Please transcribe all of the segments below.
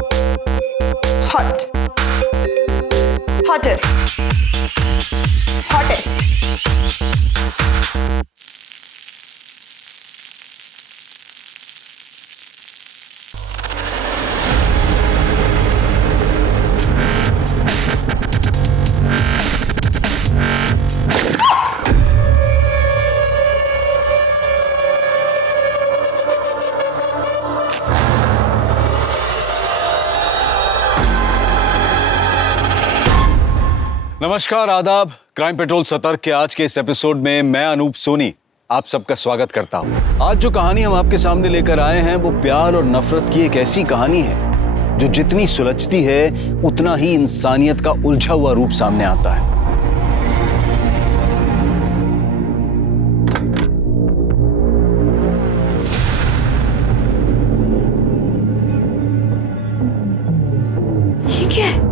Hot, hotter, hottest. नमस्कार, आदाब। Crime petrol सतर्क के आज के इस एपिसोड में मैं अनूप सोनी आप सबका स्वागत करता हूं। आज जो कहानी हम आपके सामने लेकर आए हैं वो प्यार और नफरत की एक ऐसी कहानी है जो जितनी सुलझती है उतना ही इंसानियत का उलझा हुआ रूप सामने आता है। ये क्या है?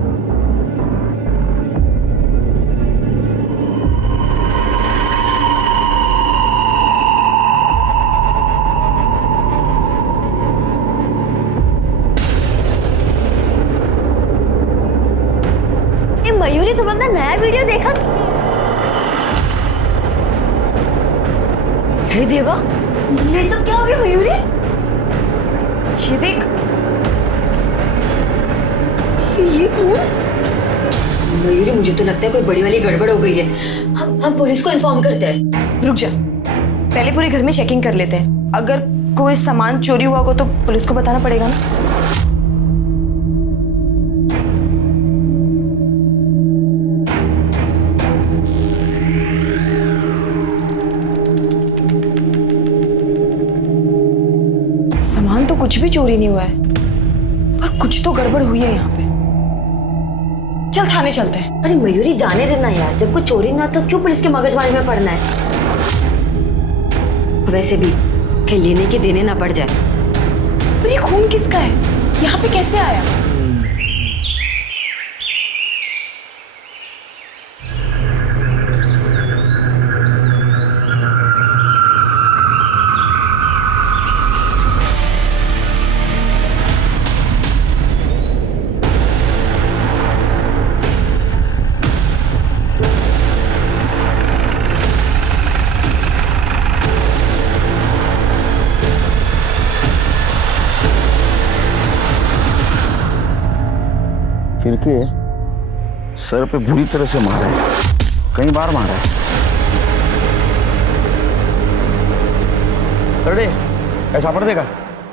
मयूरी, तुम अपना नया वीडियो देखा? हे देवा, ये सब क्या हो गया मयूरी? ये देख, ये खून। मयूरी, मुझे तो लगता है कोई बड़ी वाली गड़बड़ हो गई है। हम पुलिस को इन्फॉर्म करते हैं। रुक जा, पहले पूरे घर में चेकिंग कर लेते हैं। अगर कोई सामान चोरी हुआ हो तो पुलिस को बताना पड़ेगा ना। सामान तो कुछ भी चोरी नहीं हुआ है, पर कुछ तो गड़बड़ हुई है यहाँ पे। चल थाने चलते हैं। अरे मयूरी, जाने देना यार, जब कोई चोरी ना तो क्यों पुलिस के मगजमारी में पड़ना है? वैसे भी कहीं लेने के देने ना पड़ जाए। पर ये खून किसका है? यहाँ पे कैसे आया? फिर के सर पे बुरी तरह से मारा है, कई बार मारा है। अरे ऐसा पड़ देगा।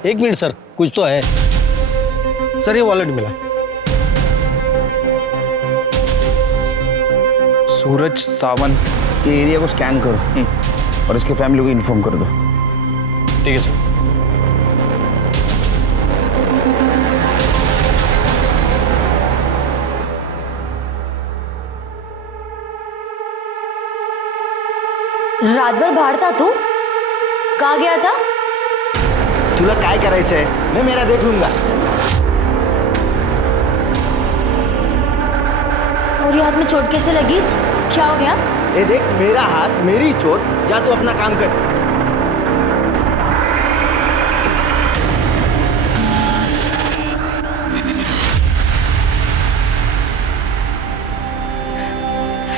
एक मिनट सर, कुछ तो है सर। ये वॉलेट मिला। सूरज सावंत, ये एरिया को स्कैन करो और इसके फैमिली को इन्फॉर्म कर दो। ठीक है सर। रात भर बाहर था तू? कहाँ गया था? तुला काय करायचंय? मैं मेरा देख लूंगा। और ये हाथ में चोट कैसे लगी? क्या हो गया? ये देख, मेरा हाथ, मेरी चोट। जा तू अपना काम कर।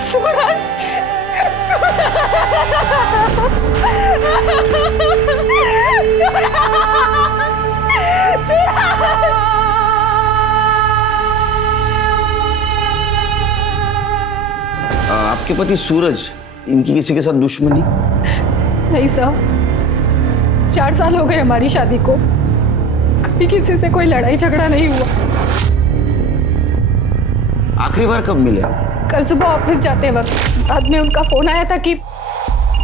सूरज, आपके पति सूरज, इनकी किसी के साथ दुश्मनी? नहीं साहब, 4 साल हो गए हमारी शादी को, कभी किसी से कोई लड़ाई झगड़ा नहीं हुआ। आखिरी बार कब मिले? कल सुबह ऑफिस जाते वक्त बाद में उनका फोन आया था कि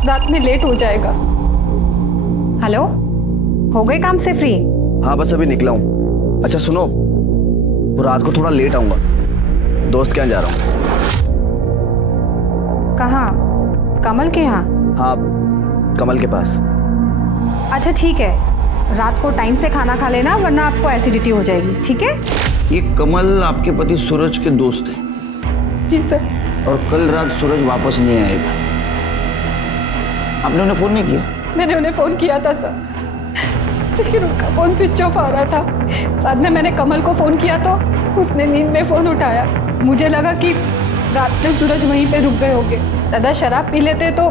रात में लेट हो जाएगा। हेलो, हो गए काम से फ्री? हाँ, बस अभी निकला हूँ। अच्छा सुनो, वो रात को थोड़ा लेट आऊंगा, दोस्त के यहाँ जा रहा हूँ। कहाँ? कमल के यहाँ? हाँ, कमल के पास। अच्छा ठीक है, रात को टाइम से खाना खा लेना वरना आपको एसिडिटी हो जाएगी, ठीक है? ये कमल आपके पति सूरज के दोस्त हैं। जी सर। और कल रात सूरज वापस नहीं आएगा। आपने उन्हें फोन नहीं किया? मैंने उन्हें फोन किया था सर, लेकिन उनका फोन स्विच ऑफ आ रहा था। बाद में मैंने कमल को फोन किया तो उसने नींद में फोन उठाया। मुझे लगा कि रात में सूरज वहीं पे रुक गए होंगे। दादा शराब पी लेते तो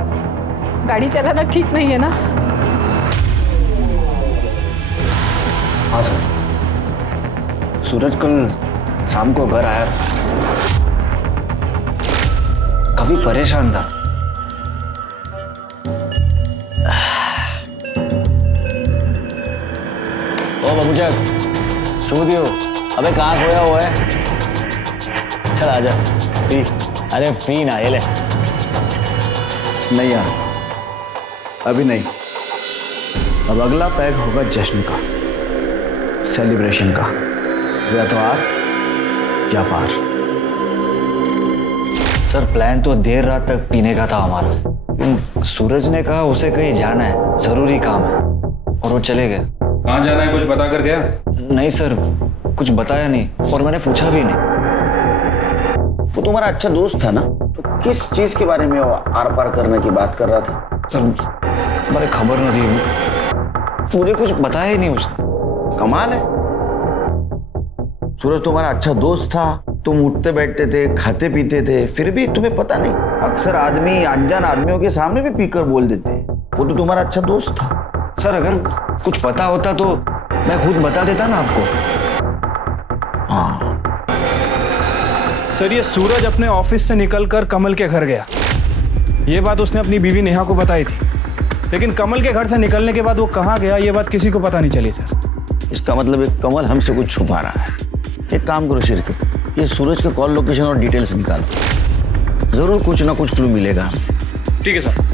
गाड़ी चलाना ठीक नहीं है ना। हाँ सर, सूरज कल शाम को घर आया था, काफी परेशान था। ओ बाबूचक, सो दियो। अबे कहाँ खोया हुआ है? चल आजा पी। अरे पी ना, ये ले। नहीं यार, अभी नहीं। अब अगला पैग होगा जश्न का, सेलिब्रेशन का। या तो आर या पार। सर प्लान तो देर रात तक पीने का था हमारा। सूरज ने कहा उसे कहीं जाना है, जरूरी काम है, और वो चले गए। कहाँ जाना है कुछ बता कर गया? नहीं सर, कुछ बताया नहीं और मैंने पूछा भी नहीं। वो तुम्हारा अच्छा दोस्त था ना, तो किस चीज के बारे में वो आर पार करने की बात कर रहा था? सर मुझे खबर नहीं थी, मुझे कुछ बताया ही नहीं उसने। कमाल है, सूरज तुम्हारा अच्छा दोस्त था, तुम उठते बैठते थे, खाते पीते थे, फिर भी तुम्हें पता नहीं। अक्सर आदमी अनजान आदमियों के सामने भी पीकर बोल देते हैं। वो तो तुम्हारा अच्छा दोस्त था। सर अगर कुछ पता होता तो मैं खुद बता देता ना आपको। हाँ सर, ये सूरज अपने ऑफिस से निकलकर कमल के घर गया। ये बात उसने अपनी बीवी नेहा को बताई थी, लेकिन कमल के घर से निकलने के बाद वो कहाँ गया ये बात किसी को पता नहीं चली सर। इसका मतलब एक कमल हमसे कुछ छुपा रहा है। एक काम करो शिरके, ये सूरज के कॉल लोकेशन और डिटेल्स निकालो, जरूर कुछ ना कुछ क्लू मिलेगा हमें। ठीक है सर।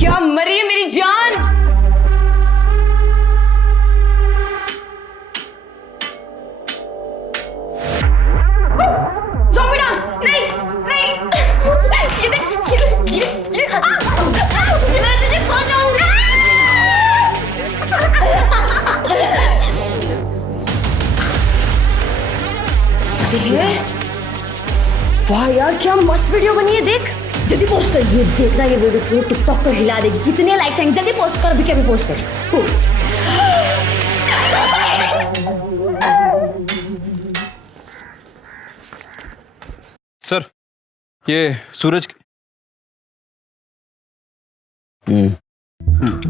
क्या मरी है मेरी जान? Zombie dance! नहीं, नहीं! ये देख, ये मैं तुझे खा जाऊंगा! वाह यार, क्या मस्त वीडियो बनी है, देख। जल्दी पोस्ट कर, ये देखना, ये वीडियो पूरे टिकटॉक को हिला देगी। कितने लाइक्स आएंगे? जल्दी पोस्ट कर, अभी के अभी पोस्ट कर। पोस्ट। सर ये सूरज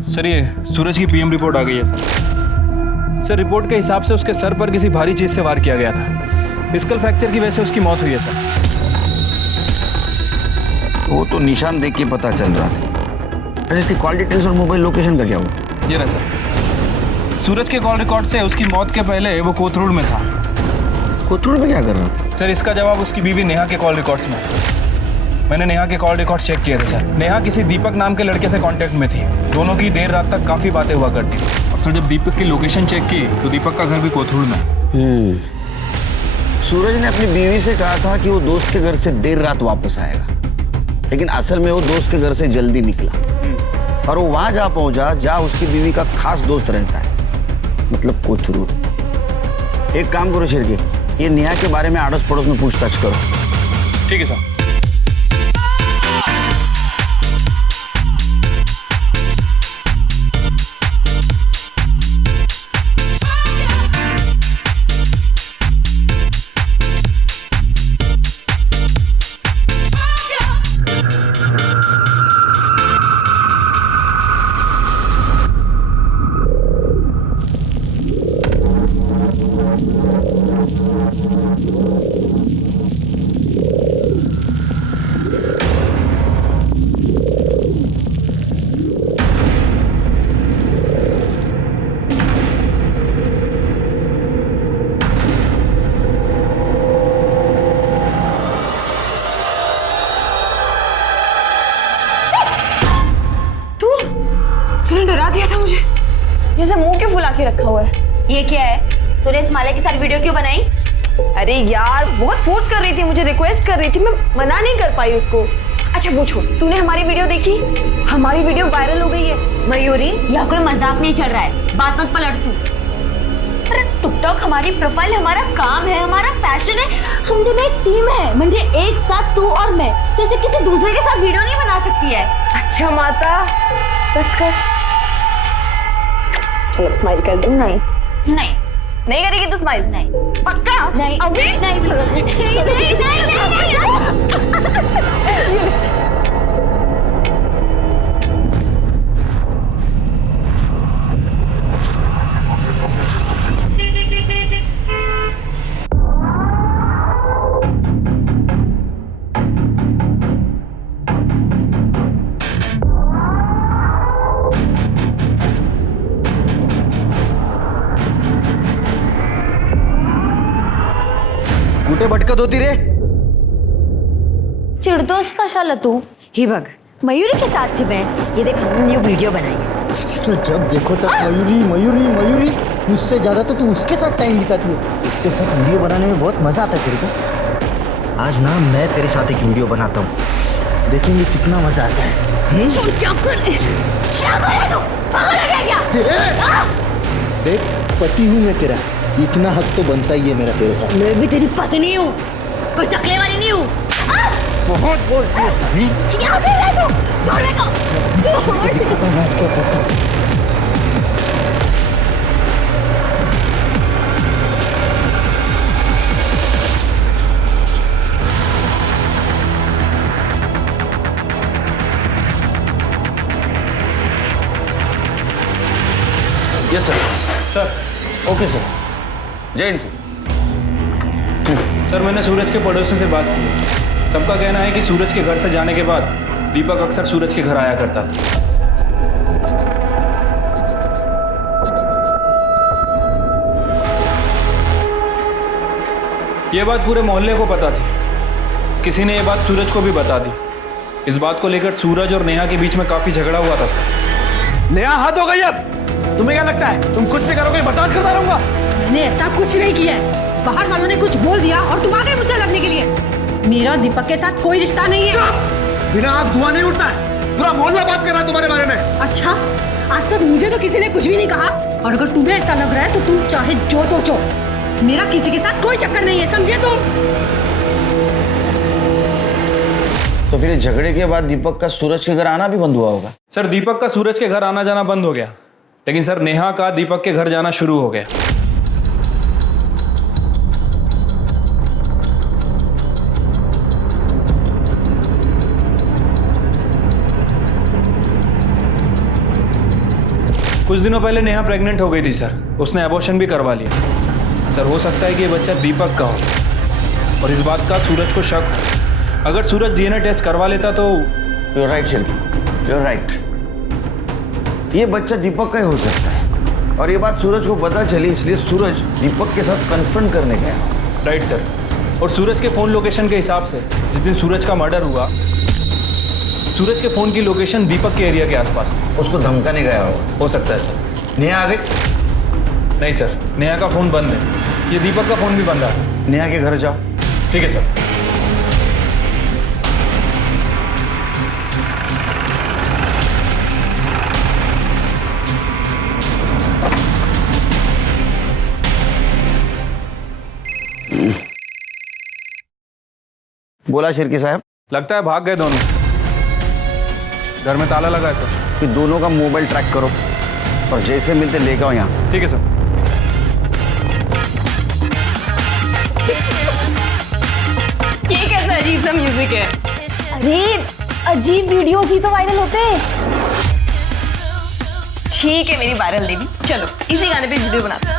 सर, ये सूरज की पीएम रिपोर्ट आ गई है सर। सर रिपोर्ट के हिसाब से उसके सर पर किसी भारी चीज से वार किया गया था। स्कल फ्रैक्चर की वजह से उसकी मौत हुई है सर। वो तो निशान देख के पता चल रहा था। अच्छा, इसकी कॉल डिटेल्स और मोबाइल लोकेशन का क्या हुआ? ये रहा सर। सूरज के कॉल रिकॉर्ड से उसकी मौत के पहले वो कोथरूड में था। कोथरूड में क्या कर रहा था? सर इसका जवाब उसकी बीवी नेहा के कॉल रिकॉर्ड्स में है। मैंने नेहा के कॉल रिकॉर्ड चेक किए थे सर। नेहा किसी दीपक नाम के लड़के से कांटेक्ट में थी। दोनों की देर रात तक काफ़ी बातें हुआ करती थी। और सर जब दीपक की लोकेशन चेक की तो दीपक का घर भी कोथरूड में। सूरज ने अपनी बीवी से कहा था कि वो दोस्त के घर से देर रात वापस आएगा, लेकिन असल में वो दोस्त के घर से जल्दी निकला और वो वहां जा पहुंचा जहां उसकी बीवी का खास दोस्त रहता है, मतलब कोथरूड। एक काम करो शिरके, ये नेहा के बारे में आड़ोस पड़ोस में पूछताछ करो। ठीक है सर। जैसे मुंह क्यों फुला के रखा हुआ है? ये क्या है? तूने इस माले के साथ वीडियो क्यों बनाई? अरे यार बहुत फोर्स कर रही थी, मुझे रिक्वेस्ट कर रही थी, मैं मना नहीं कर पाई उसको। अच्छा वो छोड़, तूने हमारी वीडियो देखी? हमारी वीडियो वायरल हो गई है। मयूरी, यह कोई मजाक नहीं चल रहा है, बात मत पलट तू। अरे टिकटॉक हमारी प्रोफाइल, हमारा काम है, हमारा पैशन है, हम दोनों एक टीम है। म्हणजे एक साथ तू और मैं, तो ऐसे किसी दूसरे के साथ वीडियो नहीं बना सकती है। अच्छा माता, बस कर। चलो स्माइल कर दो। नहीं नहीं नहीं करेगी तू स्माइल? नहीं पक्का? नहीं अभी नहीं नहीं नहीं कुठे भटकत होती रे? चिढ़तोस कशाला तू? ही बघ, मयूरी के साथ थी मैं। ये देख, हमने न्यू वीडियो बनाई है। जब देखो तब मयूरी मयूरी मयूरी। मुझसे ज्यादा तो तू उसके साथ टाइम बिताती है। उसके साथ वीडियो बनाने में बहुत मजा आता है तेरे को। आज ना मैं तेरे साथ एक वीडियो बनाता हूँ, देखेंगे कितना मजा आता है। सुन, क्या कर रहे तू? पागल है क्या? देख, पति हूँ मैं तेरा, इतना हक तो बनता ही है मेरा तेरे साथ। मैं भी तेरी पत्नी हूँ, कोई चकले वाली नहीं हूँ। बहुत बोलती है सभी। क्या कर रहा है तू? छोड़ने को। Yes sir. Sir. Okay sir. जय हिंद सर। सर, मैंने सूरज के पड़ोसियों से बात की है। सबका कहना है कि सूरज के घर से जाने के बाद दीपक अक्सर सूरज के घर आया करता था। ये बात पूरे मोहल्ले को पता थी। किसी ने ये बात सूरज को भी बता दी। इस बात को लेकर सूरज और नेहा के बीच में काफी झगड़ा हुआ था सर। नेहा, हद हो गई अब। तुम्हें क्या लगता है तुम कुछ भी करोगे, बर्दाश्त करता रहूंगा? मैंने ऐसा कुछ नहीं किया है। बाहर वालों ने कुछ बोल दिया और तुम आ गए मुझसे लड़ने के लिए। मेरा दीपक के साथ कोई रिश्ता नहीं है। बिना आग धुआं नहीं उठता है। पूरा मोहल्ला बात कर रहा है तुम्हारे बारे में। अच्छा, आज तक मुझे तो किसी ने कुछ भी नहीं कहा, और अगर तुम्हें ऐसा लग रहा है तो तुम चाहे जो सोचो, मेरा किसी के साथ कोई चक्कर नहीं है, समझे तुम? तो फिर इस झगड़े के बाद दीपक का सूरज के घर आना भी बंद हुआ होगा? सर, दीपक का सूरज के घर आना जाना बंद हो गया, लेकिन सर नेहा का दीपक के घर जाना शुरू हो गया। कुछ दिनों पहले नेहा प्रेग्नेंट हो गई थी सर। उसने एबॉर्शन भी करवा लिया। सर, हो सकता है कि ये बच्चा दीपक का हो, और इस बात का सूरज को शक हो। अगर सूरज डीएनए टेस्ट करवा लेता तो। You right Shilpi, you right. ये बच्चा दीपक का ही हो सकता है, और ये बात सूरज को पता चली, इसलिए सूरज दीपक के साथ कन्फ्रंट करने गया। Right sir. और सूरज के फ़ोन लोकेशन के हिसाब से जिस दिन सूरज का मर्डर हुआ, सूरज के फ़ोन की लोकेशन दीपक के एरिया के आसपास थी। उसको धमकाने गया हो सकता है सर। नेहा आ गई? नहीं सर, नेहा का फ़ोन बंद है। ये दीपक का फ़ोन भी बंद है। नेहा के घर जाओ। ठीक है सर। बोला शिर्की साहब। लगता है भाग गए दोनों। घर में ताला लगा है सर। कि दोनों का मोबाइल ट्रैक करो और जैसे मिलते लेके आओ यहाँ। ठीक है सर। ये कैसा अजीब सा म्यूजिक है? अरे अजीब वीडियोस ही तो वायरल होते हैं। ठीक है मेरी वायरल देवी, चलो इसी गाने पे वीडियो बनाते हैं।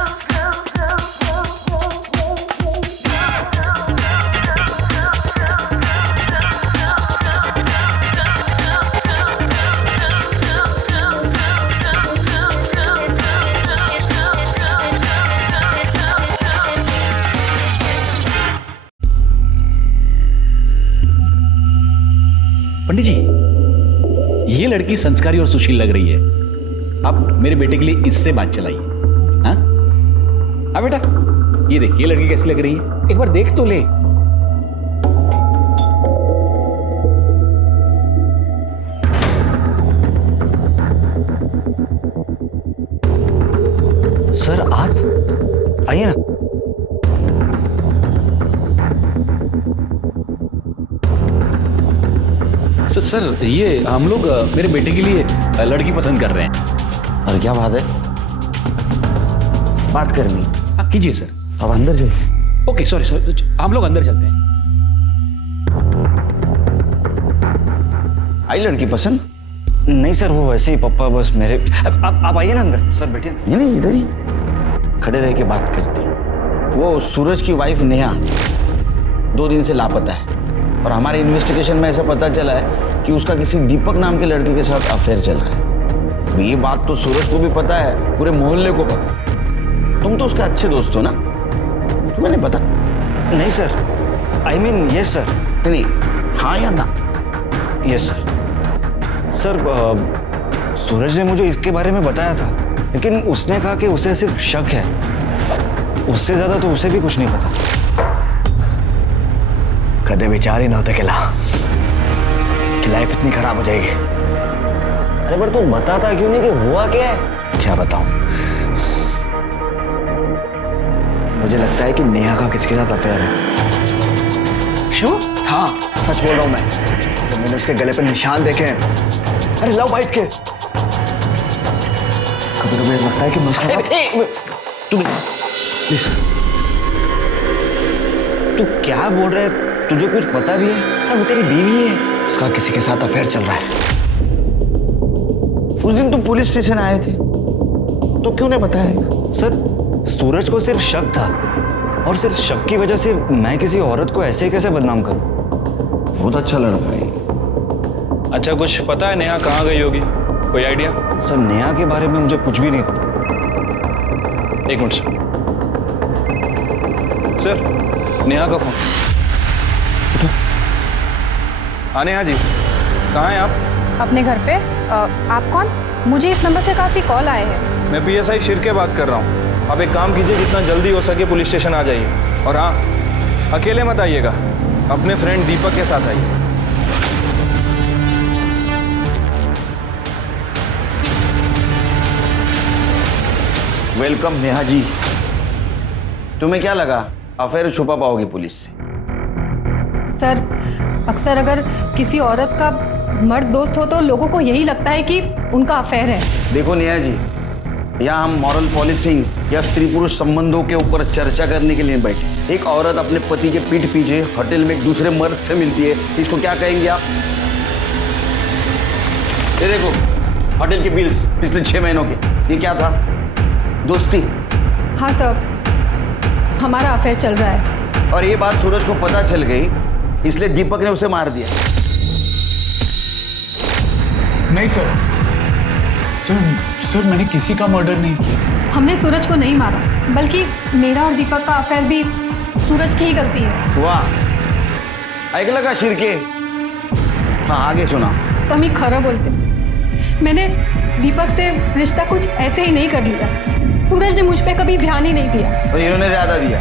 पंडित जी, ये लड़की संस्कारी और सुशील लग रही है। आप मेरे बेटे के लिए इससे बात चलाइए। हाँ हाँ बेटा, ये देख, ये लड़की कैसी लग रही है, एक बार देख तो ले। सर आप आइए ना। सर ये हम लोग मेरे बेटे के लिए लड़की पसंद कर रहे हैं। और क्या बात है, बात करनी? हाँ कीजिए सर। अब अंदर जाइए। ओके सॉरी, हम लोग अंदर चलते हैं। आई लड़की पसंद? नहीं सर, वो वैसे ही पप्पा बस मेरे। आप आइए ना अंदर। सर बैठिए। नहीं इधर ही खड़े रह के बात करते हैं। वो सूरज की वाइफ नेहा 2 दिन से लापता है और हमारे इन्वेस्टिगेशन में ऐसा पता चला है कि उसका किसी दीपक नाम के लड़के के साथ अफेयर चल रहा है। ये बात तो सूरज को भी पता है, पूरे मोहल्ले को पता है। तुम तो उसके अच्छे दोस्त हो ना, तुम्हें नहीं पता? नहीं sir, I mean yes sir. नहीं, हाँ या ना? Yes sir. सर सूरज ने मुझे इसके बारे में बताया था, लेकिन उसने कहा कि उसे सिर्फ शक है, उससे ज्यादा तो उसे भी कुछ नहीं पता। कदे विचार ही ना होता कि लाइफ इतनी खराब हो जाएगी। अरे पर तू बताता क्यों नहीं कि हुआ क्या है? क्या बताऊं? मुझे लगता है कि नेहा का किसके साथ अफेयर है। श्योर? हाँ सच बोल रहा हूं मैं। जब मैंने उसके गले पर निशान देखे हैं, अरे लव बाइट के, कभी कभी लगता है कि तू प्लीज, तू क्या बोल रहा है? तुझे कुछ पता भी है? वो तेरी बीवी है, उसका किसी के साथ अफेयर चल रहा है। उस दिन तुम पुलिस स्टेशन आए थे तो क्यों नहीं बताया? सर सूरज को सिर्फ शक था, और सिर्फ शक की वजह से मैं किसी औरत को ऐसे कैसे बदनाम करूं? बहुत अच्छा लड़का है। अच्छा कुछ पता है नेहा कहाँ गई होगी? कोई आइडिया? सर नेहा के बारे में मुझे कुछ भी नहीं पता। एक मिनट सर, नेहा का फोन। हाँ नेहा जी, कहाँ हैं आप? अपने घर पे। आप कौन? मुझे इस नंबर से काफ़ी कॉल आए हैं। मैं PSI शिरके बात कर रहा हूँ। आप एक काम कीजिए, जितना जल्दी हो सके पुलिस स्टेशन आ जाइए। और हाँ, अकेले मत आइएगा, अपने फ्रेंड दीपक के साथ आइए। वेलकम नेहा जी। तुम्हें क्या लगा अफेयर छुपा पाओगे पुलिस से? सर अक्सर अगर किसी औरत का मर्द दोस्त हो तो लोगों को यही लगता है कि उनका अफेयर है। देखो नेहा जी, यहाँ हम मॉरल पॉलिसिंग या स्त्री पुरुष संबंधों के ऊपर चर्चा करने के लिए बैठे। एक औरत अपने पति के पीठ पीछे होटल में एक दूसरे मर्द से मिलती है, इसको क्या कहेंगे आप? ये देखो होटल के बिल्स पिछले 6 महीनों के, ये क्या था? दोस्ती। हाँ सर, हमारा अफेयर चल रहा है। और ये बात सूरज को पता चल गई, इसलिए दीपक ने उसे मार दिया। नहीं सर, सर मैंने किसी का मर्डर नहीं किया। हमने सूरज को नहीं मारा, बल्कि मेरा और दीपक का अफेयर भी सूरज की ही गलती है। वाह, ऐकलं का शिरके? हाँ आगे सुना। तो हम ही खरा बोलते। मैंने दीपक से रिश्ता कुछ ऐसे ही नहीं कर लिया। सूरज ने मुझ पे कभी ध्यान ही नहीं दिया। और इन्होंने ज्यादा दिया।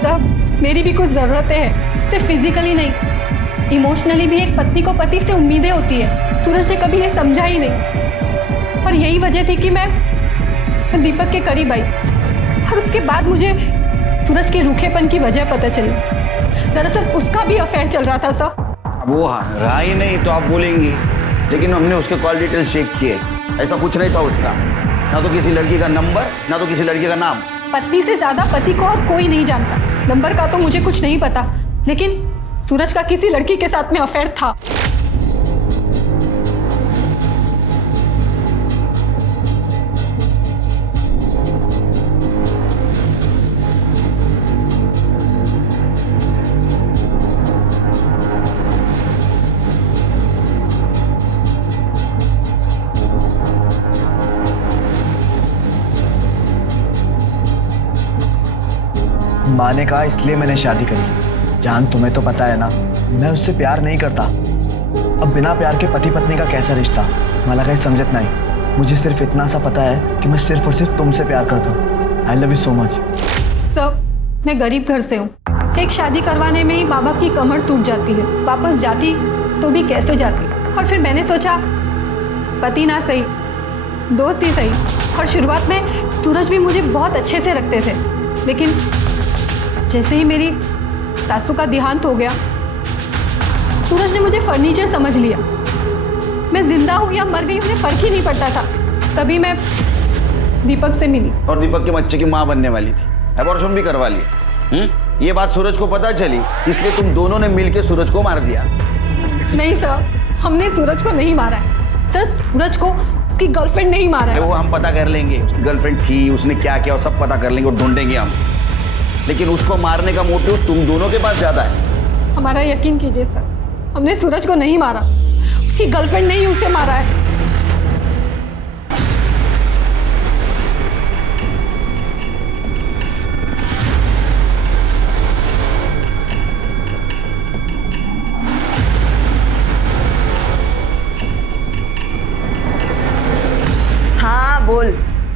सब मेरी भी कुछ ज़रूरतें हैं, सिर्फ फिजिकली नहीं, इमोशनली भी एक पत्नी को पति से उम्मीदें होती है। सूरज ने कभी ये समझा ही नहीं, और यही वजह थी कि मैं दीपक के करीब आई। और उसके बाद मुझे सूरज के रूखेपन की वजह पता चली। दरअसल उसका भी अफेयर चल रहा था सर। वो रहा ही नहीं तो आप बोलेंगी, लेकिन हमने उसके कॉल डिटेल चेक किए, ऐसा कुछ नहीं था उसका। ना तो किसी लड़की का नंबर, ना तो किसी लड़की का नाम। पत्नी से ज्यादा पति को और कोई नहीं जानता। नंबर का तो मुझे कुछ नहीं पता, लेकिन सूरज का किसी लड़की के साथ में अफेयर था। माँ ने कहा इसलिए मैंने शादी करी। जान तुम्हें तो पता है ना, मैं उससे प्यार नहीं करता। अब बिना प्यार के पति पत्नी का कैसा रिश्ता, मला काही समजत नाही। मुझे सिर्फ इतना सा पता है कि मैं सिर्फ और सिर्फ तुमसे प्यार करता हूँ। I love you so much. Sir, मैं गरीब घर से हूँ। एक शादी करवाने में ही माँ बाप की कमर टूट जाती है, वापस जाती तो भी कैसे जाती। और फिर मैंने सोचा पति ना सही, दोस्त ही सही। और शुरुआत में सूरज भी मुझे बहुत अच्छे से रखते थे, लेकिन जैसे ही मेरी सासू का देहांत हो गया, सूरज ने मुझे फर्नीचर समझ लिया। मैं जिंदा हूँ या मर गई मुझे फर्क ही नहीं पड़ता था। तभी मैं दीपक से मिली। और दीपक के बच्चे की माँ बनने वाली थी, अबॉर्शन भी करवा लिया। ये बात सूरज को पता चली, इसलिए तुम दोनों ने मिलकर सूरज को मार दिया। नहीं सर, हमने सूरज को नहीं मारा है। सर, सूरज को उसकी गर्लफ्रेंड नहीं मारा है। वो हम पता कर लेंगे, उसकी गर्लफ्रेंड थी, उसने क्या किया वो सब पता कर लेंगे और ढूंढेंगे हम। लेकिन उसको मारने का मोटिव तुम दोनों के पास ज्यादा है। हमारा यकीन कीजिए सर, हमने सूरज को नहीं मारा, उसकी गर्लफ्रेंड ने ही उसे मारा है। हाँ बोल।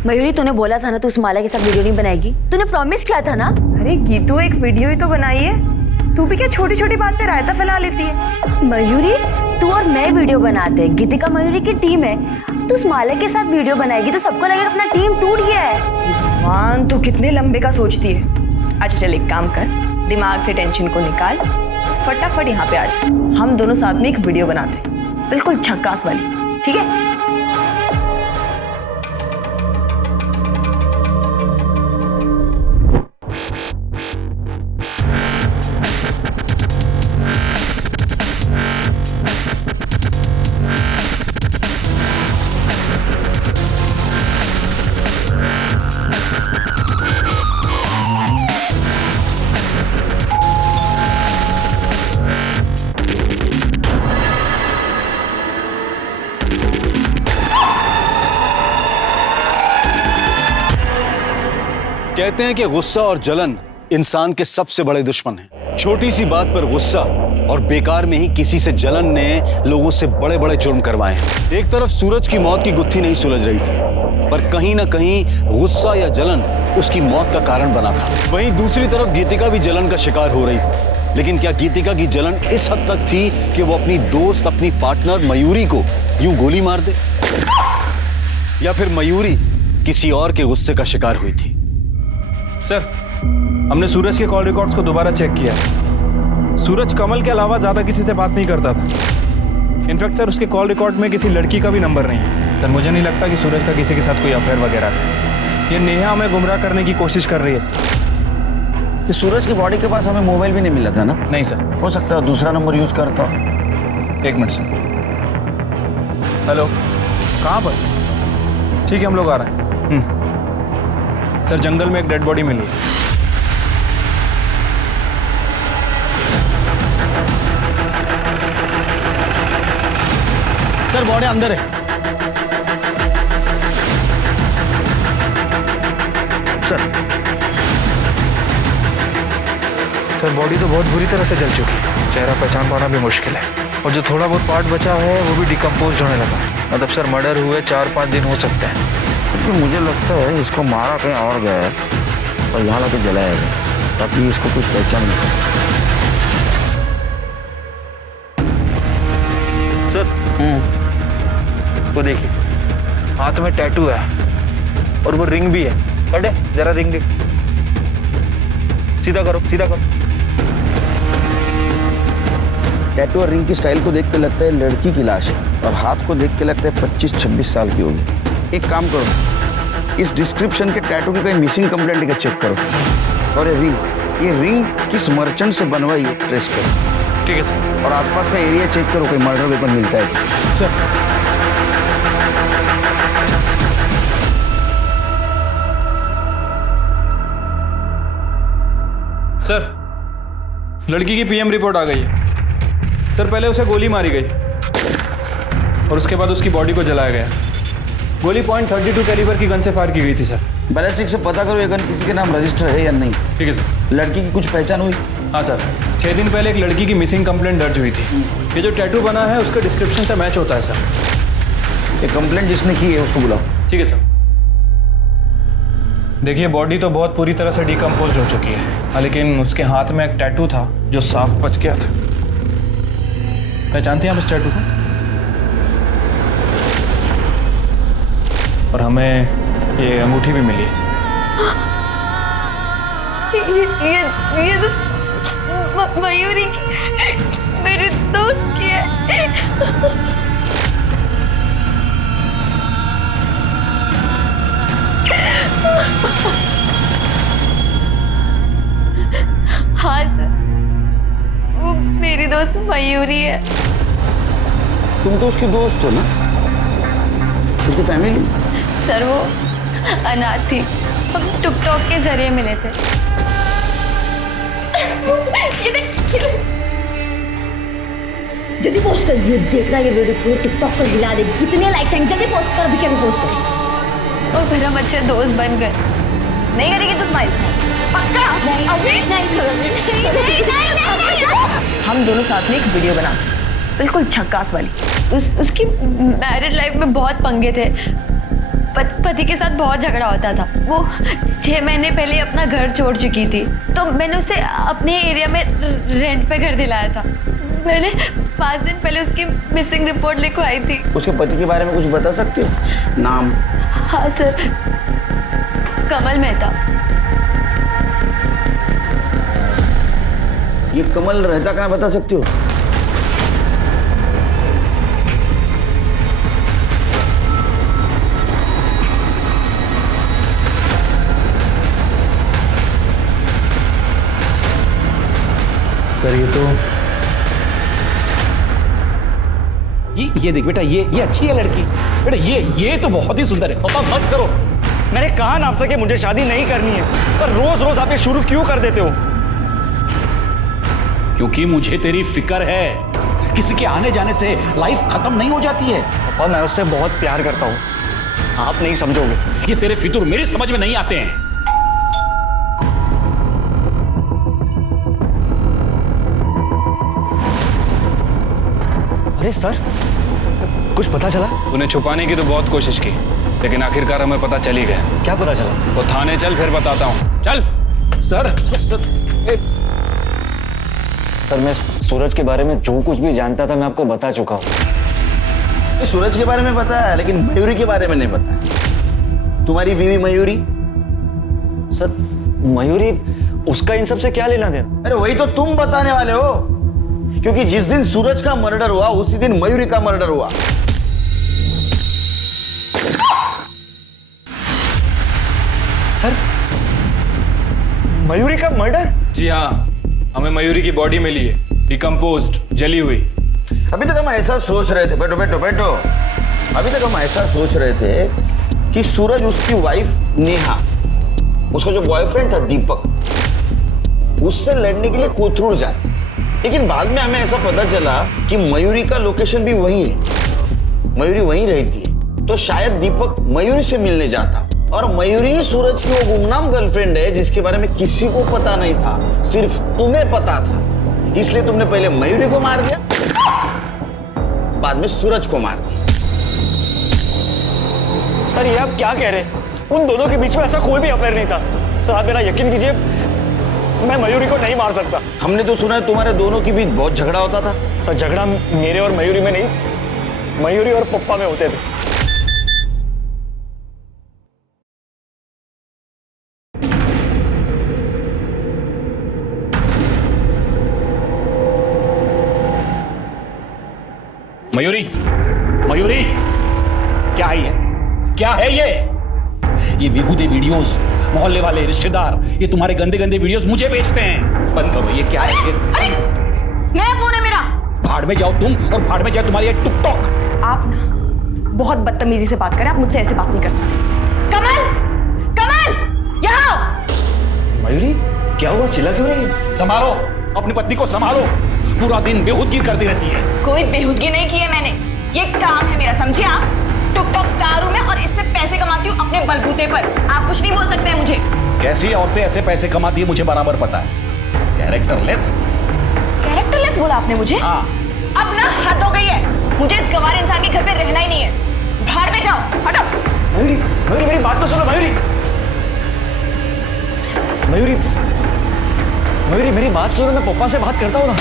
मयूरी, तूने बोला था ना तू उस माला के साथ वीडियो नहीं बनाएगी। तूने प्रॉमिस किया था ना। अरे गीतू, एक वीडियो ही तो बनाई है, तू भी क्या छोटी छोटी बात पे रायता फैला लेती है। मयूरी, तू और मैं वीडियो बनाते हैं, गीतिका मयूरी की टीम है। तू उस माला के साथ वीडियो बनाएगी तो सबको लगेगा अपना टीम टूट गया है। भगवान, तू कितने लंबे का सोचती है। अच्छा चल, एक काम कर, दिमाग से टेंशन को निकाल, फटाफट यहाँ पे आ जा। हम दोनों साथ में एक वीडियो बनाते हैं, बिल्कुल झक्कास वाली, ठीक है? कहते हैं कि गुस्सा और जलन इंसान के सबसे बड़े दुश्मन हैं। छोटी सी बात पर गुस्सा और बेकार में ही किसी से जलन ने लोगों से बड़े बड़े जुर्म करवाए हैं। एक तरफ सूरज की मौत की गुत्थी नहीं सुलझ रही थी, पर कहीं ना कहीं गुस्सा या जलन उसकी मौत का कारण बना था। वहीं दूसरी तरफ गीतिका भी जलन का शिकार हो रही थी। लेकिन क्या गीतिका की जलन इस हद तक थी कि वो अपनी दोस्त, अपनी पार्टनर मयूरी को यूं गोली मार दे, या फिर मयूरी किसी और के गुस्से का शिकार हुई थी? सर, हमने सूरज के कॉल रिकॉर्ड्स को दोबारा चेक किया। सूरज कमल के अलावा ज़्यादा किसी से बात नहीं करता था। इनफैक्ट सर, उसके कॉल रिकॉर्ड में किसी लड़की का भी नंबर नहीं है। सर, मुझे नहीं लगता कि सूरज का किसी के साथ कोई अफेयर वगैरह था। ये नेहा हमें गुमराह करने की कोशिश कर रही है सर। कि सूरज की बॉडी के पास हमें मोबाइल भी नहीं मिला था ना? नहीं सर। हो सकता है दूसरा नंबर यूज करता। एक मिनट सर। हेलो, कहाँ पर? ठीक है, हम लोग आ रहे हैं। सर, जंगल में एक डेड बॉडी मिली। सर, बॉडी अंदर है। सर, बॉडी तो बहुत बुरी तरह से जल चुकी है। चेहरा पहचान पाना भी मुश्किल है, और जो थोड़ा बहुत पार्ट बचा है वो भी डिकम्पोज होने लगा। मतलब सर, मर्डर हुए 4-5 दिन हो सकते हैं। क्योंकि मुझे लगता है इसको मारा कहीं और गया है और यहाँ लाके जलाया गया, ताकि इसको कुछ पहचान नहीं सके। सर, वो देखिए, हाथ में टैटू है और वो रिंग भी है। कटे, जरा रिंग देख। सीधा करो, सीधा करो। टैटू और रिंग की स्टाइल को देख के लगता है लड़की की लाश है, और हाथ को देख के लगता है 25-26 साल की होगी। एक काम करो, इस डिस्क्रिप्शन के टैटू की कहीं मिसिंग कंप्लेंट का चेक करो, और ये रिंग किस मर्चेंट से बनवाई है ट्रेस करो। ठीक है सर। और आसपास का एरिया चेक करो, कोई मर्डर वेपन मिलता है सर। सर, लड़की की पीएम रिपोर्ट आ गई है। सर, पहले उसे गोली मारी गई और उसके बाद उसकी बॉडी को जलाया गया। गोली .32 कैलिबर की गन से फायर की गई थी सर। बैलिस्टिक से पता करो ये गन किसी के नाम रजिस्टर है या नहीं। ठीक है सर। लड़की की कुछ पहचान हुई? हाँ सर, 6 दिन पहले एक लड़की की मिसिंग कंप्लेंट दर्ज हुई थी। ये जो टैटू बना है उसका डिस्क्रिप्शन से मैच होता है सर। ये कंप्लेंट जिसने की है उसको बुलाओ। ठीक है सर। देखिए बॉडी तो बहुत पूरी तरह से डिकम्पोज हो चुकी है, लेकिन उसके हाथ में एक टैटू था जो साफ बच गया था। पहचानते हैं आप इस टैटू को? और हमें ये अंगूठी भी मिली है। ये तो मयूरी की, मेरे दोस्त की है। हाँ सर, वो मेरी दोस्त मयूरी है। तुम तो उसकी दोस्त हो ना? उसकी फैमिली? सर वो अनाथ थी, हम टिकटॉक के जरिए मिले थे। जल्दी पोस्ट कर, ये देखना ये वीडियो पूरे टिकटॉक पर हिला दे। कितने लाइक्स आएंगे, जल्दी पोस्ट कर, अभी अभी पोस्ट कर। और फिर हम अच्छे दोस्त बन गए। नहीं करेगी तो स्माइल पक्का? नहीं नहीं हम दोनों साथ में एक वीडियो बनाते, बिल्कुल झक्कास वाली। उसकी मैरिड लाइफ में बहुत पंगे थे। पति के साथ बहुत झगड़ा होता था। वो 6 महीने पहले अपना घर छोड़ चुकी थी, तो मैंने उसे अपने एरिया में रेंट पे घर दिलाया था। मैंने 5 दिन पहले उसकी मिसिंग रिपोर्ट लिखवाई थी। उसके पति के बारे में कुछ बता सकते हो? नाम? हाँ सर, कमल मेहता। ये कमल रहता कहाँ बता सकते हो? सर ये देख बेटा, ये अच्छी है लड़की। बेटा ये तो बहुत ही सुंदर है। पापा बस करो, मैंने कहा ना आपसे कि मुझे शादी नहीं करनी है, पर रोज रोज आप ये शुरू क्यों कर देते हो? क्योंकि मुझे तेरी फिक्र है। किसी के आने जाने से लाइफ खत्म नहीं हो जाती है। पापा मैं उससे बहुत प्यार करता हूँ, आप नहीं समझोगे। ये तेरे फितूर मेरी समझ में नहीं आते हैं। अरे सर, कुछ पता चला? उन्हें छुपाने की तो बहुत कोशिश की, लेकिन आखिरकार हमें पता चल ही गया। क्या पता चला? वो थाने चल, फिर बताता हूँ। चल। सर मैं सूरज के बारे में जो कुछ भी जानता था मैं आपको बता चुका हूँ। सूरज के बारे में पता है, लेकिन मयूरी के बारे में नहीं पता है। तुम्हारी बीवी मयूरी? सर मयूरी, उसका इन सब से क्या लेना देना? अरे वही तो तुम बताने वाले हो, क्योंकि जिस दिन सूरज का मर्डर हुआ उसी दिन मयूरी का मर्डर हुआ। सर मयूरी का मर्डर? जी हाँ, हमें मयूरी की बॉडी मिली है, डिकम्पोज्ड, जली हुई। अभी तक हम ऐसा सोच रहे थे, बैठो बैठो बैठो। अभी तक हम ऐसा सोच रहे थे कि सूरज उसकी वाइफ नेहा, उसका जो बॉयफ्रेंड था दीपक, उससे लड़ने के लिए कोथरूड जाते थे। लेकिन बाद में हमें ऐसा पता चला कि मयूरी का लोकेशन भी वही है, मयूरी वहीं रहती है। तो शायद दीपक मयूरी से मिलने जाता, और मयूरी ही सूरज की वो गुमनाम गर्लफ्रेंड है जिसके बारे में किसी को पता नहीं था, सिर्फ तुम्हें पता था। इसलिए तुमने पहले मयूरी को मार दिया, बाद में सूरज को मार दिया। सर ये आप क्या कह रहे हैं? उन दोनों के बीच में ऐसा कोई भी अफेयर नहीं था। सर आप मेरा यकीन कीजिए, मैं मयूरी को नहीं मार सकता। हमने तो सुना है तुम्हारे दोनों के बीच बहुत झगड़ा होता था। सर झगड़ा मेरे और मयूरी में नहीं, मयूरी और पप्पा में होते थे। मयूरी, मयूरी, क्या है ये? क्या है ये? ये बेहूदे वीडियोस, मोहल्ले वाले रिश्तेदार ये तुम्हारे गंदे गंदे वीडियोस मुझे भेजते हैं। बंद करो, ये क्या है? अरे नया फोन है मेरा। भाड़ में जाओ तुम, और भाड़ में जाए तुम्हारी ये टिकटॉक। आप ना बहुत बदतमीजी से बात करें, आप मुझसे ऐसे बात नहीं कर सकते। कमल, कमल, यहाँ आओ। मयूरी क्या हुआ, चिल्ला क्यों रही है? संभालो अपनी पत्नी को, संभालो। पूरा दिन बेहूदगी करती रहती है। कोई बेहूदगी नहीं की है मैंने, ये काम है मेरा, समझे आप? टिकटॉक स्टार हूं मैं और इससे पैसे कमाती हूँ अपने बलबूते पर। आप कुछ नहीं बोल सकते हैं मुझे। कैसी औरतें ऐसे पैसे कमाती है मुझे बराबर पता है। कैरेक्टरलेस। कैरेक्टरलेस बोला आपने मुझे? हाँ। अब ना हद हो गई है, मुझे इस गंवार इंसान के घर पे रहना ही नहीं है। तो सुनो मयूरी, मयूरी, मयूरी मेरी बात सुनो, मैं पप्पा से बात करता हूँ ना।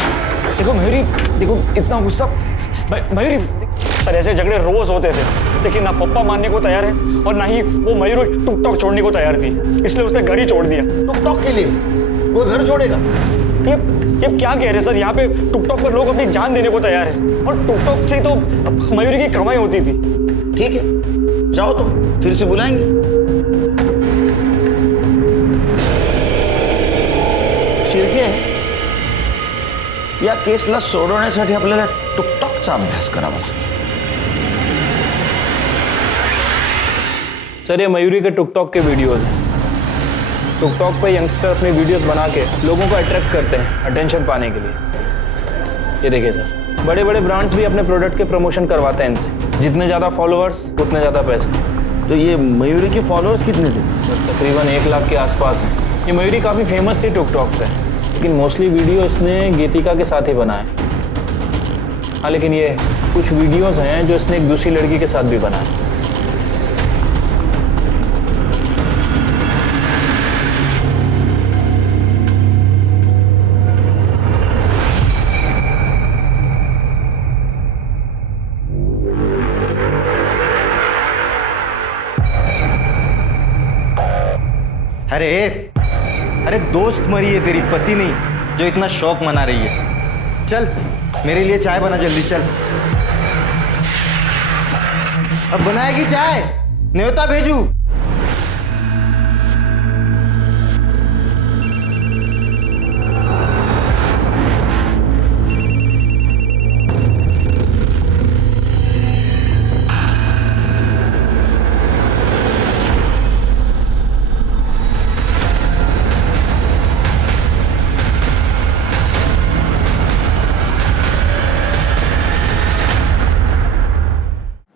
देखो मयूरी, देखो इतना गुस्सा, मयूरी सर ऐसे झगड़े रोज होते थे, लेकिन ना पप्पा मानने को तैयार है और ना ही वो मयूरी टुकटॉक छोड़ने को तैयार थी, इसलिए उसने घर ही छोड़ दिया। टुकटॉक के लिए कोई घर छोड़ेगा? ये क्या कह रहे हैं सर, यहाँ पे टुकटॉक पर लोग अपनी जान देने को तैयार है और टुकटॉक से तो मयूरी की कमाई होती थी। ठीक है, जाओ तो फिर से बुलाएंगे। शिर्के या केसला सोडवण्यासाठी आपल्याला टुकटॉकचा अभ्यास करावा लागेल। सर ये मयूरी के टिकटॉक के वीडियोस हैं। टिकटॉक पे यंगस्टर अपनी वीडियोस बना के लोगों को अट्रैक्ट करते हैं अटेंशन पाने के लिए। ये देखिए सर, बड़े बड़े ब्रांड्स भी अपने प्रोडक्ट के प्रमोशन करवाते हैं इनसे। जितने ज़्यादा फॉलोअर्स उतने ज़्यादा पैसे। तो ये मयूरी के फॉलोअर्स कितने थे? सर तकरीबन 1 लाख के आसपास हैं। ये मयूरी काफ़ी फेमस थी टिकटॉक पे, लेकिन मोस्टली वीडियो इसने गीतिका के साथ ही बनाए। हाँ लेकिन ये कुछ वीडियोज़ हैं जो इसने एक दूसरी लड़की के साथ भी बनाए। अरे दोस्त मरी है तेरी, पति नहीं जो इतना शौक मना रही है। चल मेरे लिए चाय बना जल्दी, चल। अब बनाएगी चाय? न्योता भेजू?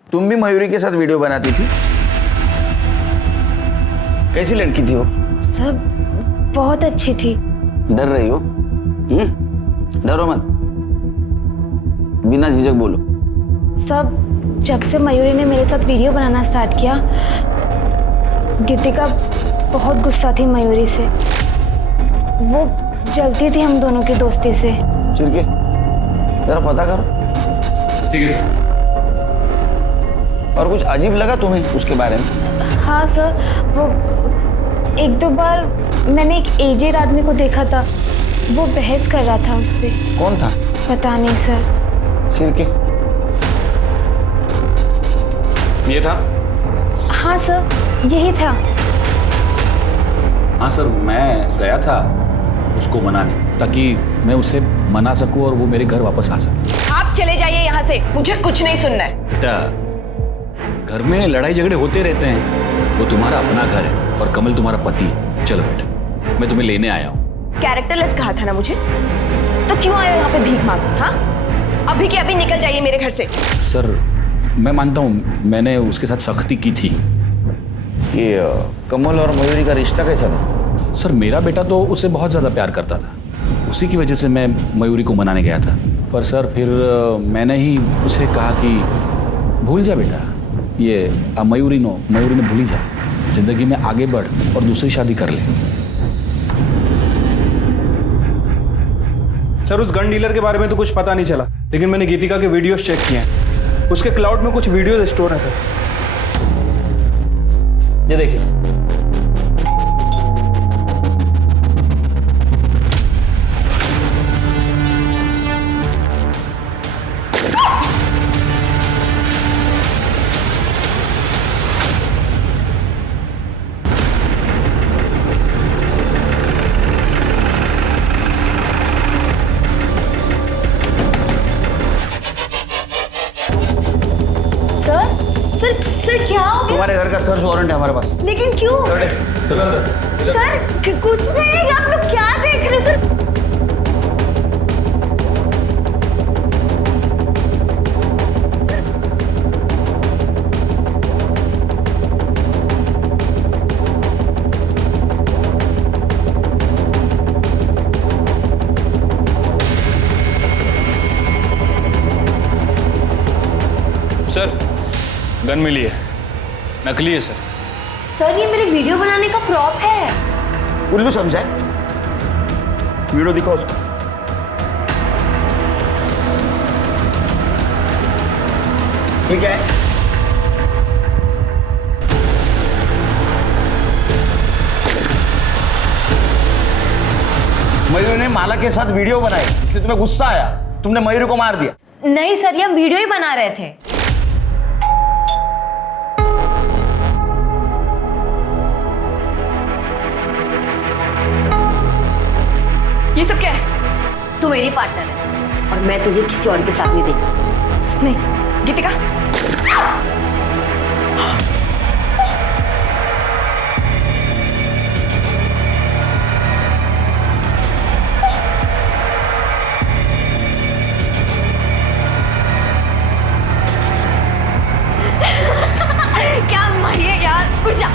तुम भी मयूरी के साथ वीडियो बनाती थी? कैसी लड़की थी वो? सब बहुत अच्छी थी। डर रही हो? डरो मत, बिना झिझक बोलो। सब जब से मयूरी ने मेरे साथ वीडियो बनाना स्टार्ट किया, गीतिका बहुत गुस्सा थी मयूरी से। वो जलती थी हम दोनों की दोस्ती से। चिरके जरा पता करो। ठीक है। और कुछ अजीब लगा तुम्हें उसके बारे में? हाँ सर, वो 1-2 बार मैंने एक एजेड आदमी को देखा था, वो बहस कर रहा था उससे। कौन था? पता नहीं सर। चिरके ये था? हाँ सर, यही था। हाँ सर, मैं गया था उसको मनाने, ताकि मैं उसे मना सकूं और वो मेरे घर वापस आ सके। आप चले जाइए यहाँ से, मुझे कुछ नहीं सुनना है। बेटा, घर में लड़ाई झगड़े होते रहते हैं, वो तुम्हारा अपना घर है और कमल तुम्हारा पति है। चलो बेटा, मैं तुम्हें लेने आया हूँ। कैरेक्टरलेस कहा था ना मुझे, तो क्यों आए यहाँ पे भीख मांगने? हाँ, अभी के अभी निकल जाइए मेरे घर से। सर मैं मानता हूँ मैंने उसके साथ सख्ती की थी। ये कमल और मयूरी का रिश्ता कैसा था? सर मेरा बेटा तो उससे बहुत ज़्यादा प्यार करता था, उसी की वजह से मैं मयूरी को मनाने गया था। पर सर फिर मैंने ही उसे कहा कि भूल जा बेटा, ये मयूरी ने भूल ही जा, जिंदगी में आगे बढ़ और दूसरी शादी कर ले। सर उस गन डीलर के बारे में तो कुछ पता नहीं चला, लेकिन मैंने गीतिका के वीडियोस चेक किए हैं। उसके क्लाउड में कुछ वीडियोस स्टोर हैं सर। ये देखिए। सर क्या हो गया? तुम्हारे घर का सर्च वारंट है हमारे पास। लेकिन क्यों? सर कुछ नहीं, आप लोग क्या देख रहे सर? सर गन मिली है, नकली है सर। सर ये मेरे वीडियो बनाने का प्रॉप है। उल्लू समझा है? वीडियो दिखाओ उसको। ये क्या है? मयूरी ने माला के साथ वीडियो बनाई, इसलिए तुम्हें गुस्सा आया, तुमने मयूरी को मार दिया। नहीं सर, ये हम वीडियो ही बना रहे थे। ये सब क्या है? तू मेरी पार्टनर है और मैं तुझे किसी और के साथ नहीं देख सकती। नहीं गीतिका, क्या मारिए यार, उठ जा।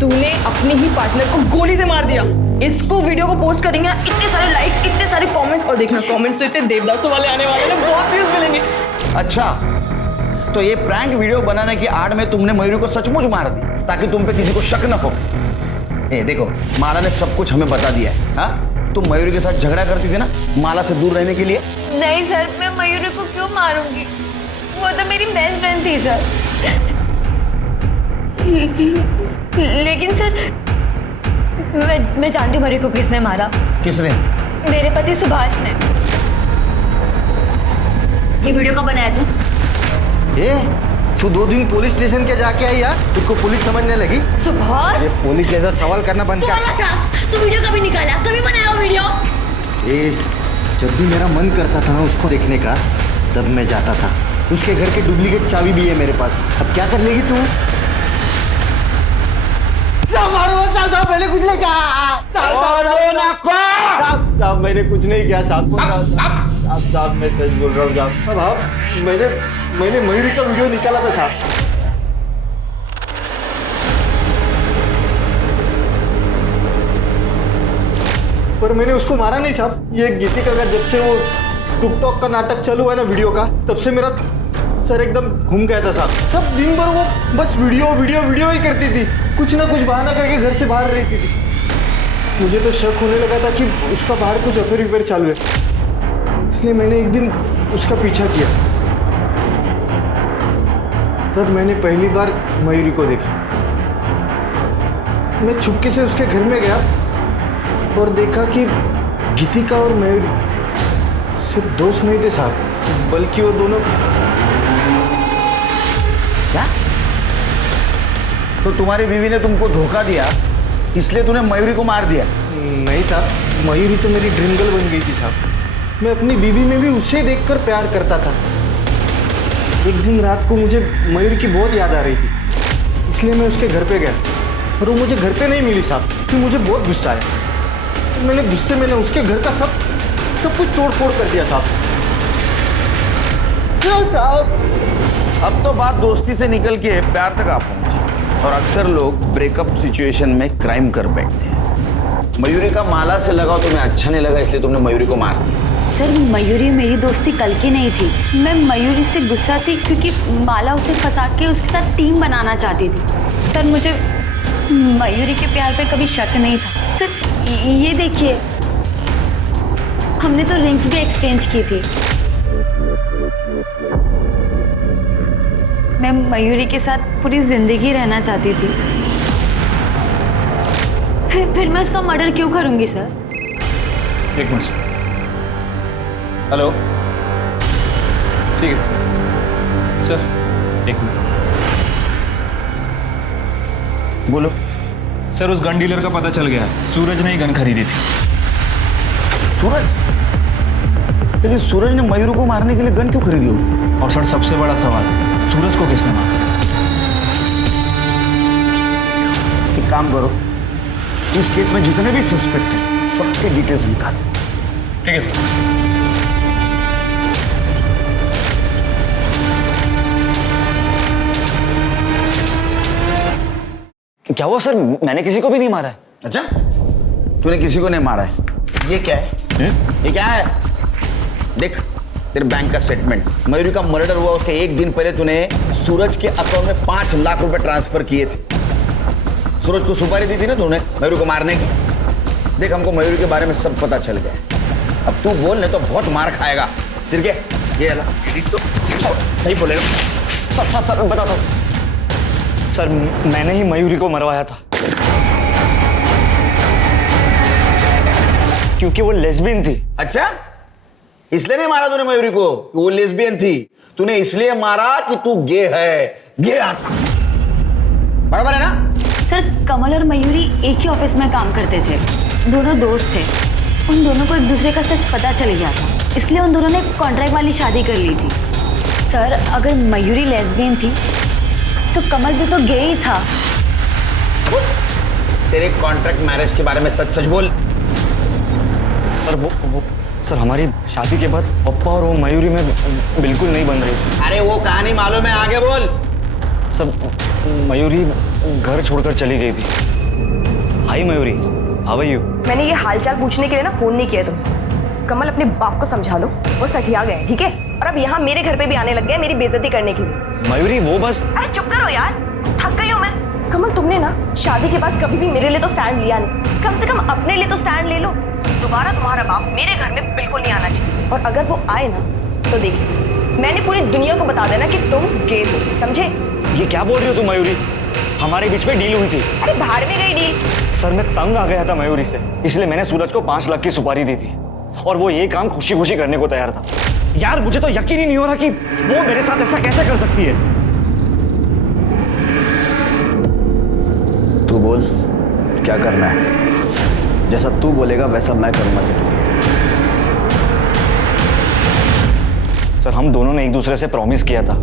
तूने अपने ही पार्टनर को गोली से मार दिया। इसको वीडियो को पोस्ट करेंगे ना, इतने सारे लाइक्स, इतने सारे कमेंट्स, और देखना कमेंट्स तो इतने देवदासों वाले आने वाले हैं, बहुत व्यूज मिलेंगे। अच्छा, तो ये प्रैंक वीडियो बनाने की आड़ में तुमने मयूरी को सचमुच मार दी ताकि तुम पे किसी को शक न हो। ए देखो, माला ने सब कुछ हमें बता दिया है। हाँ, तुम मयूरी के साथ झगड़ा करती थी ना माला से दूर रहने के लिए। नहीं सर, मैं मयूरी को क्यों मारूंगी? वो तो मेरी बेस्ट फ्रेंड थी सर। लेकिन सर मैं जानती हूँ मयूरी को किसने मारा। किसने? मेरे पति सुभाष ने। ये वीडियो कब बनाया तू? तू 2 दिन पुलिस स्टेशन के जाके आई यार, तुझको पुलिस समझने लगी? सुभाष, ये पुलिस जैसा सवाल करना बंद तू कर। वाला साहब, तू वीडियो कभी निकाला, कभी बनाया वो वीडियो? जब भी मेरा मन करता था ना उसको देखने का, तब मैं जाता था। उसके घर की डुप्लीकेट चाबी भी है मेरे पास। अब क्या कर लेगी तू? साहब मैंने कुछ नहीं कहा। साहब मैंने कुछ नहीं किया साहब। साहब मैं सच बोल रहा हूँ साहब। अब मैंने मयूरी का वीडियो निकाला था साहब। पर मैंने उसको मारा नहीं साहब। ये गीतिका का जब से वो टिकटॉक का नाटक चालू है ना वीडियो का, तब से मेरा सर एकदम घूम गया था साहब। सब दिन भर वो बस वीडियो ही करती थी, कुछ ना कुछ बहाना करके घर से बाहर रहती थी। मुझे तो शक होने लगा था कि उसका बाहर कुछ अफेयर चालू है, इसलिए मैंने एक दिन उसका पीछा किया। तब मैंने पहली बार मयूरी को देखा। मैं चुपके से उसके घर में गया और देखा कि गीतिका और मयूरी सिर्फ दोस्त नहीं थे साहब, बल्कि वो दोनों। क्या? तो तुम्हारी बीवी ने तुमको धोखा दिया, इसलिए तूने मयूरी को मार दिया? नहीं साहब, मयूरी तो मेरी ड्रीम गर्ल बन गई थी साहब। मैं अपनी बीवी में भी उसे देखकर प्यार करता था। एक दिन रात को मुझे मयूरी की बहुत याद आ रही थी, इसलिए मैं उसके घर पे गया और वो मुझे घर पे नहीं मिली साहब। फिर मुझे बहुत गुस्सा आया। मैंने गुस्से में उसके घर का सब कुछ तोड़ फोड़ कर दिया साहब। अब तो बात दोस्ती से निकल के प्यार तक आ पहुंची, और अक्सर लोग ब्रेकअप सिचुएशन में क्राइम कर बैठते हैं। मयूरी का माला से लगाव तुम्हें अच्छा नहीं लगा, इसलिए तुमने मयूरी को मार दिया। सर मेरी मेरी दोस्ती कल की नहीं थी। मैं मयूरी से गुस्सा थी क्योंकि माला उसे फंसा के उसके साथ टीम बनाना चाहती थी। सर मुझे मयूरी के प्यार पे कभी शक नहीं था। सर ये देखिए, हमने तो रिंग्स भी एक्सचेंज की थी। मैं मयूरी के साथ पूरी जिंदगी रहना चाहती थी। फिर मैं उसका मर्डर क्यों करूंगी सर? एक मिनट। हेलो, ठीक है सर, एक मिनट। बोलो। सर उस गन डीलर का पता चल गया, सूरज ने ही गन खरीदी थी। सूरज? लेकिन सूरज ने मयूरी को मारने के लिए गन क्यों खरीदी होगी? और सर सबसे बड़ा सवाल, सूरज को किसने मारा? एक काम करो, इस केस में जितने भी सस्पेक्ट हैं सबके डिटेल्स निकालो। ठीक है सर। क्या हुआ सर? मैंने किसी को भी नहीं मारा है। अच्छा, तूने किसी को नहीं मारा है? ये क्या है? ये क्या है? देख, तेरे बैंक का स्टेटमेंट। मयूरी का मर्डर हुआ उसके एक दिन पहले तूने सूरज के अकाउंट में 5 लाख रुपए ट्रांसफर किए थे। सूरज को सुपारी दी थी ना तूने मयूरी को मारने की। देख हमको मयूरी के बारे में सब पता चल गया। अब तू बोल नहीं तो बहुत मार खाएगा। सिरके ये अला तो नहीं बोलेगा। सर बताता हूँ सर, मैंने ही मयूरी को मरवाया था क्योंकि वो लेस्बियन थी। अच्छा, इसलिए नहीं मारा तूने मयूरी को कि वो लेस्बियन थी। तूने इसलिए मारा कि तू गे है। गे बराबर है ना? सर कमल और मयूरी एक ही ऑफिस में काम करते थे, दोनों दोस्त थे। उन दोनों को एक दूसरे का सच पता चल गया था, इसलिए उन दोनों ने कॉन्ट्रैक्ट वाली शादी कर ली थी। सर अगर मयूरी लेस्बियन थी तो कमल भी तो गे ही था। तेरे कॉन्ट्रैक्ट मैरिज के बारे में सच सच बोल। सर वो सर हमारी शादी के बाद पप्पा और वो मयूरी में बिल्कुल नहीं बन रही। अरे वो कहानी मालूम है, आगे बोल। सर मयूरी घर छोड़कर चली गई थी। हाय मयूरी, हाउ आर यू? मैंने ये हालचाल पूछने के लिए ना फोन नहीं किया तुम। कमल अपने बाप को समझा लो, वो सठिया गए, ठीक है? और अब यहाँ मेरे घर पे भी आने लग गए मेरी बेइज्जती करने के लिए। मयूरी वो बस। अरे चुप करो यार, थक गई हूँ मैं। कमल तुमने ना शादी के बाद कभी भी मेरे लिए तो स्टैंड लिया नहीं, कम से कम अपने लिए तो स्टैंड ले लो। दोबारा तुम्हारा बाप मेरे घर में बिल्कुल नहीं आना चाहिए, और अगर वो आए ना तो देखिए मैंने पूरी दुनिया को बता देना कि तुम गे हो, समझे? ये क्या बोल रही हो तुम मयूरी? हमारे बीच में डील हुई थी। अरे भाड़ में गई डील। सर मैं तंग आ गया था मयूरी से, इसलिए मैंने सूरज को 5 लाख की सुपारी दी थी और वो ये काम खुशी खुशी करने को तैयार था। यार मुझे तो यकीन ही नहीं हो रहा कि वो मेरे साथ ऐसा कैसे कर सकती है। तू बोल क्या करना है, जैसा तू बोलेगा वैसा मैं करूंगा तेरे लिए। सर हम दोनों ने एक दूसरे से प्रॉमिस किया था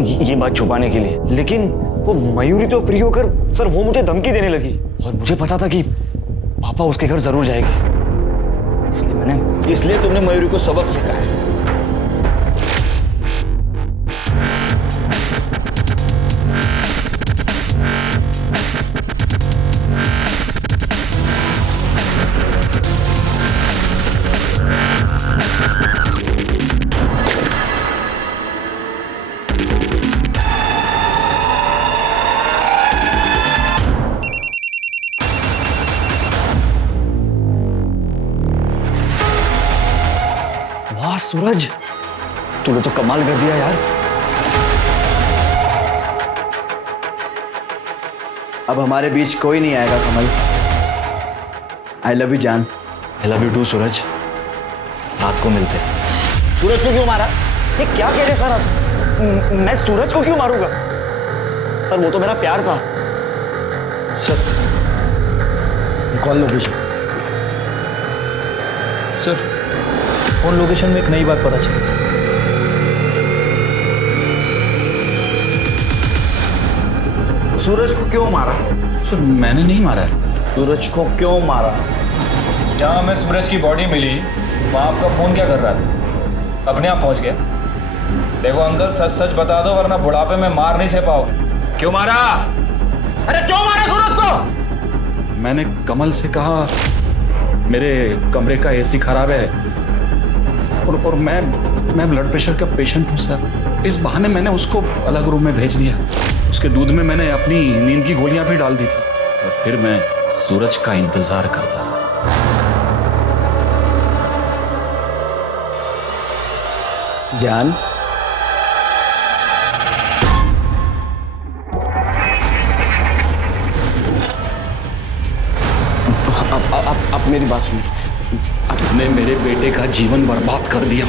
ये बात छुपाने के लिए, लेकिन वो मयूरी तो फ्री होकर सर वो मुझे धमकी देने लगी और मुझे पता था कि पापा उसके घर जरूर जाएंगे, इसलिए तुमने मयूरी को सबक सिखाया। वाह सूरज, तूने तो कमाल कर दिया यार। अब हमारे बीच कोई नहीं आएगा कमल। आई लव यू जान। आई लव यू टू सूरज। रात को मिलते हैं। सूरज को क्यों मारा? ये क्या कह रहे सर आप? मैं सूरज को क्यों मारूंगा? सर वो तो मेरा प्यार था। Sir call location. Sir phone location में एक नई बात पता चली। सूरज को क्यों मारा? सर मैंने नहीं मारा है। सूरज को क्यों मारा? जहाँ हमें सूरज की बॉडी मिली वहाँ आपका फोन क्या कर रहा था? अपने आप पहुँच गया। देखो अंकल सच सच बता दो वरना बुढ़ापे में मार नहीं सह पाओगे। क्यों मारा? अरे क्यों मारा सूरज को? मैंने कमल से कहा मेरे कमरे का एसी खराब है और मैं ब्लड प्रेशर का पेशेंट हूँ सर। इस बहाने मैंने उसको अलग रूम में भेज दिया। उसके दूध में मैंने अपनी नींद की गोलियां भी डाल दी थी और फिर मैं सूरज का इंतजार करता रहा। जान अब मेरी बात सुन। तुमने मेरे बेटे का जीवन बर्बाद कर दिया।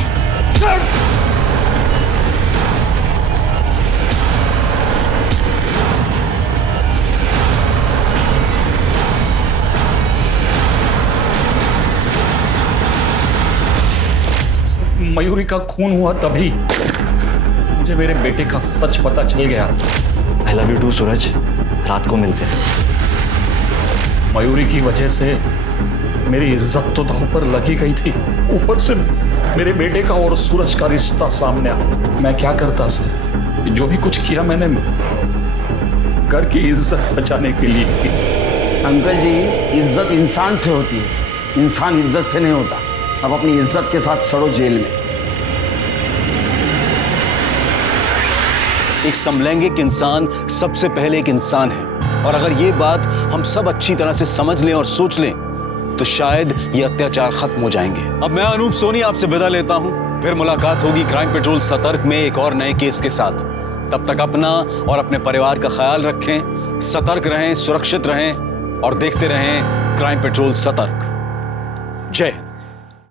मयूरी का खून हुआ तभी मुझे मेरे बेटे का सच पता चल गया। आई लव यू टू सूरज। रात को मिलते हैं। मयूरी की वजह से मेरी इज्जत तो दांव पर लगी गई थी, ऊपर से मेरे बेटे का और सूरज का रिश्ता सामने आ। मैं क्या करता सर? जो भी कुछ किया मैंने घर की इज्जत बचाने के लिए की। अंकल जी इज्जत इंसान से होती है, इंसान इज्जत से नहीं होता। अब अपनी इज्जत के साथ सड़ो जेल में। एक समलैंगिक इंसान सबसे पहले एक इंसान है, और अगर ये बात हम सब अच्छी तरह से समझ लें और सोच लें तो शायद ये अत्याचार खत्म हो जाएंगे। अब मैं अनूप सोनी आपसे विदा लेता हूं, फिर मुलाकात होगी क्राइम पेट्रोल सतर्क में एक और नए केस के साथ। तब तक अपना और अपने परिवार का ख्याल रखें, सतर्क रहें, सुरक्षित रहें और देखते रहें क्राइम पेट्रोल सतर्क। जय हिंद।